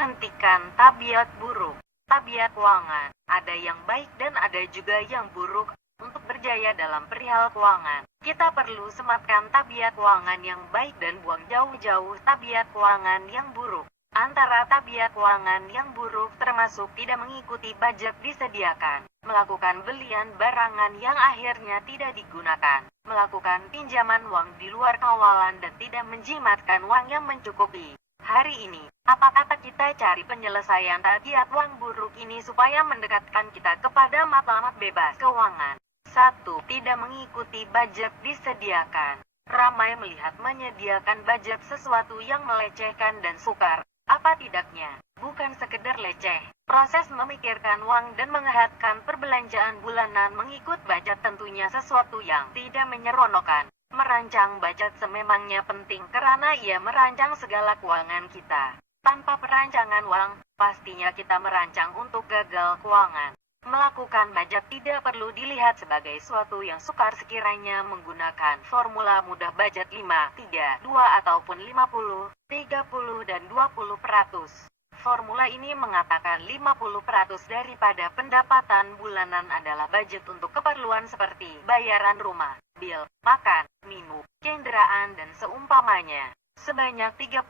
Hentikan tabiat buruk. Tabiat keuangan, ada yang baik dan ada juga yang buruk. Untuk berjaya dalam perihal keuangan, kita perlu sematkan tabiat keuangan yang baik dan buang jauh-jauh tabiat keuangan yang buruk. Antara tabiat keuangan yang buruk termasuk tidak mengikuti budget disediakan, melakukan belian barangan yang akhirnya tidak digunakan, melakukan pinjaman uang di luar kawalan dan tidak menjimatkan uang yang mencukupi. Hari ini, apa kata kita cari penyelesaian tabiat uang buruk ini supaya mendekatkan kita kepada matlamat bebas keuangan? 1. Tidak mengikuti budget disediakan. Ramai melihat menyediakan budget sesuatu yang melecehkan dan sukar. Apa tidaknya, bukan sekedar leceh. Proses memikirkan uang dan mengheadkan perbelanjaan bulanan mengikut budget tentunya sesuatu yang tidak menyeronokkan. Merancang budget sememangnya penting karena ia merancang segala keuangan kita. Tanpa perancangan uang, pastinya kita merancang untuk gagal keuangan. Melakukan budget tidak perlu dilihat sebagai suatu yang sukar sekiranya menggunakan formula mudah budget 5, 3, 2 ataupun 50, 30 dan 20%. Formula ini mengatakan 50% daripada pendapatan bulanan adalah budget untuk keperluan seperti bayaran rumah, bil, makan, minum, kendaraan dan seumpamanya. Sebanyak 30%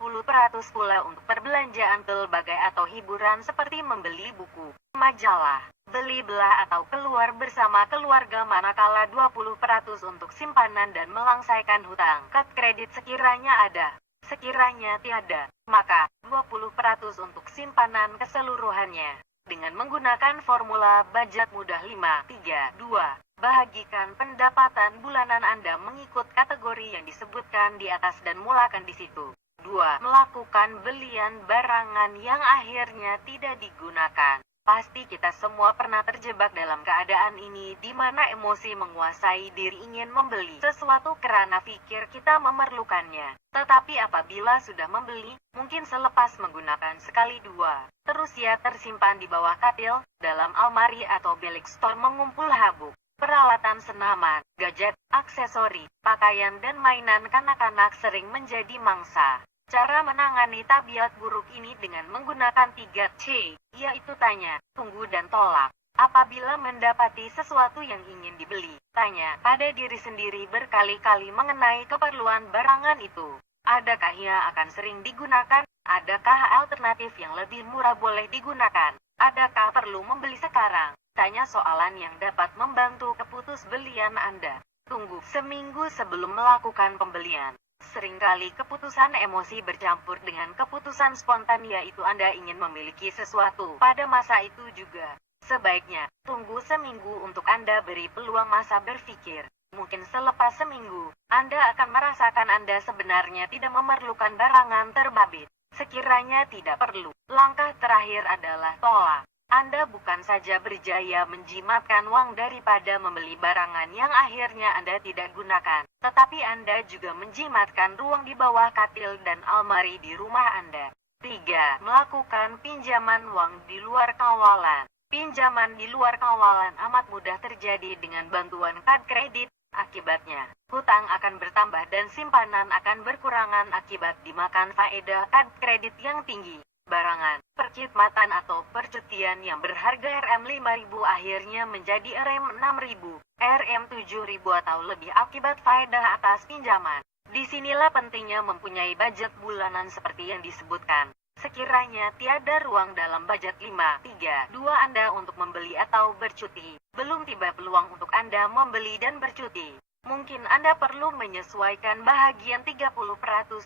pula untuk perbelanjaan berbagai atau hiburan seperti membeli buku, majalah, beli belah atau keluar bersama keluarga, manakala 20% untuk simpanan dan melangsaikan hutang, kad kredit sekiranya ada. Sekiranya tiada, maka 20% untuk simpanan keseluruhannya. Dengan menggunakan formula budget mudah 5, 3, 2, bahagikan pendapatan bulanan Anda mengikut kategori yang disebutkan di atas dan mulakan di situ. 2. Melakukan belian barangan yang akhirnya tidak digunakan. Pasti kita semua pernah terjebak dalam keadaan ini di mana emosi menguasai diri ingin membeli sesuatu karena pikir kita memerlukannya. Tetapi apabila sudah membeli, mungkin selepas menggunakan sekali dua, terus ia tersimpan di bawah katil, dalam almari atau bilik store mengumpul habuk. Peralatan senaman, gadget, aksesori, pakaian dan mainan kanak-kanak sering menjadi mangsa. Cara menangani tabiat buruk ini dengan menggunakan 3C, yaitu tanya, tunggu dan tolak. Apabila mendapati sesuatu yang ingin dibeli, tanya pada diri sendiri berkali-kali mengenai keperluan barangan itu. Adakah ia akan sering digunakan? Adakah alternatif yang lebih murah boleh digunakan? Adakah perlu membeli sekarang? Tanya soalan yang dapat membantu keputusbelian Anda. Tunggu seminggu sebelum melakukan pembelian. Seringkali keputusan emosi bercampur dengan keputusan spontan, yaitu Anda ingin memiliki sesuatu pada masa itu juga. Sebaiknya, tunggu seminggu untuk Anda beri peluang masa berpikir. Mungkin selepas seminggu, Anda akan merasakan Anda sebenarnya tidak memerlukan barangan terbabit. Sekiranya tidak perlu, langkah terakhir adalah tolak. Anda bukan saja berjaya menjimatkan uang daripada membeli barangan yang akhirnya Anda tidak gunakan, tetapi Anda juga menjimatkan ruang di bawah katil dan almari di rumah Anda. 3. Melakukan pinjaman uang di luar kawalan. Pinjaman di luar kawalan amat mudah terjadi dengan bantuan kad kredit. Akibatnya, hutang akan bertambah dan simpanan akan berkurangan akibat dimakan faedah kad kredit yang tinggi. Barangan, perkhidmatan atau percutian yang berharga Rp5.000 akhirnya menjadi Rp6.000, Rp7.000 atau lebih akibat faedah atas pinjaman. Disinilah pentingnya mempunyai budget bulanan seperti yang disebutkan. Sekiranya tiada ruang dalam budget 5, 3, 2 Anda untuk membeli atau bercuti, belum tiba peluang untuk Anda membeli dan bercuti. Mungkin Anda perlu menyesuaikan bahagian 30%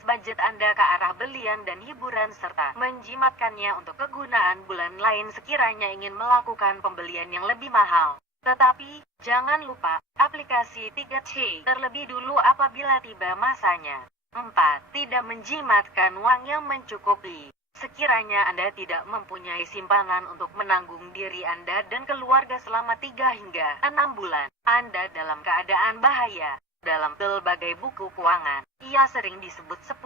budget Anda ke arah belian dan hiburan serta menjimatkannya untuk kegunaan bulan lain sekiranya ingin melakukan pembelian yang lebih mahal. Tetapi, jangan lupa, aplikasi 3C terlebih dulu apabila tiba masanya. 4. Tidak menjimatkan uang yang mencukupi. Sekiranya Anda tidak mempunyai simpanan untuk menanggung diri Anda dan keluarga selama 3 hingga 6 bulan, Anda dalam keadaan bahaya. Dalam berbagai buku keuangan, ia sering disebut 10%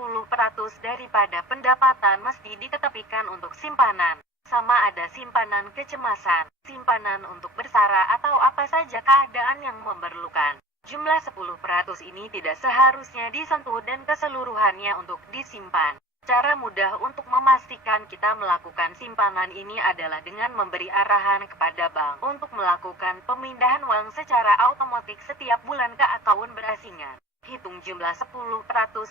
daripada pendapatan mesti diketepikan untuk simpanan. Sama ada simpanan kecemasan, simpanan untuk bersara atau apa saja keadaan yang memerlukan. Jumlah 10% ini tidak seharusnya disentuh dan keseluruhannya untuk disimpan. Cara mudah untuk memastikan kita melakukan simpanan ini adalah dengan memberi arahan kepada bank untuk melakukan pemindahan uang secara otomatis setiap bulan ke akun berasingan. Hitung jumlah 10%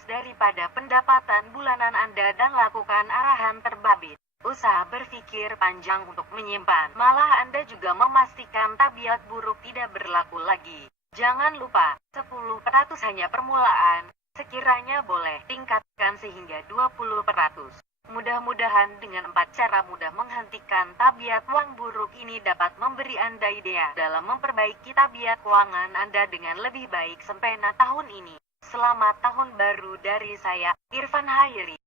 daripada pendapatan bulanan Anda dan lakukan arahan terbabit. Usaha berpikir panjang untuk menyimpan, malah Anda juga memastikan tabiat buruk tidak berlaku lagi. Jangan lupa, 10% hanya permulaan. Sekiranya boleh, tingkatkan sehingga 20%. Mudah-mudahan dengan 4 cara mudah menghentikan tabiat uang buruk ini dapat memberi Anda idea dalam memperbaiki tabiat keuangan Anda dengan lebih baik sampai tahun ini. Selamat tahun baru dari saya, Irfan Hairi.